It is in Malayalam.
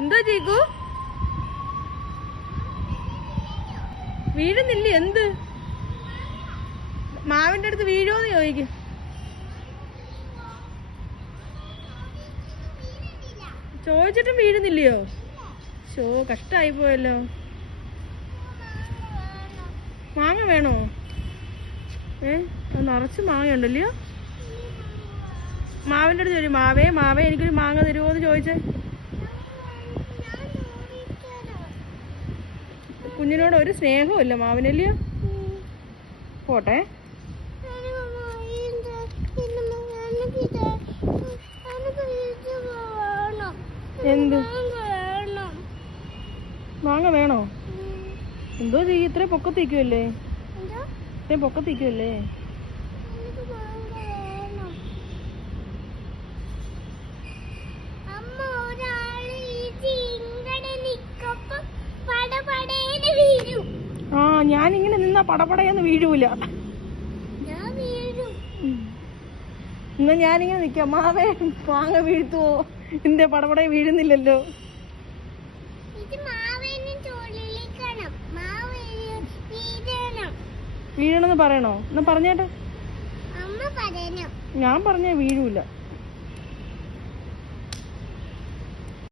എന്താ ചീക്കു? വീഴുന്നില്ല. എന്ത് മാവിന്റെ അടുത്ത് വീഴുമോന്ന് ചോദിക്കും. ചോദിച്ചിട്ടും വീഴുന്നില്ലയോ? ഷോ, കഷ്ടായി പോയല്ലോ. മാങ്ങ വേണോ? നിറച്ച് മാങ്ങ ഉണ്ടല്ലോ. മാവിന്റെ അടുത്ത് ചോദിച്ചു, മാവേ മാവേ എനിക്കൊരു മാങ്ങ തരുമോ എന്ന് ചോദിച്ചേ. കുഞ്ഞിനോട് ഒരു സ്നേഹവും ഇല്ല മാവിനല്ലയോ. പോട്ടെ. എന്ത് മാങ്ങ വേണോ? എന്തോ ചെയ്യും, ഇത്രയും പൊക്കത്തിക്കുമല്ലേ? ഇത്രയും പൊക്കത്തിക്കുമല്ലേ? ആ, ഞാനിങ്ങനെ നിന്നാ പടപടയെന്ന് വീഴൂല. എന്നാ ഞാനിങ്ങനെ നിക്കാം. മാവേ മാങ്ങ വീഴ്ത്തുവോ? എന്റെ പടപടയെ വീഴുന്നില്ലല്ലോ. വീഴണമെന്ന് പറയണോ? എന്നാ പറഞ്ഞേട്ടെ. ഞാൻ പറഞ്ഞ വീഴൂല.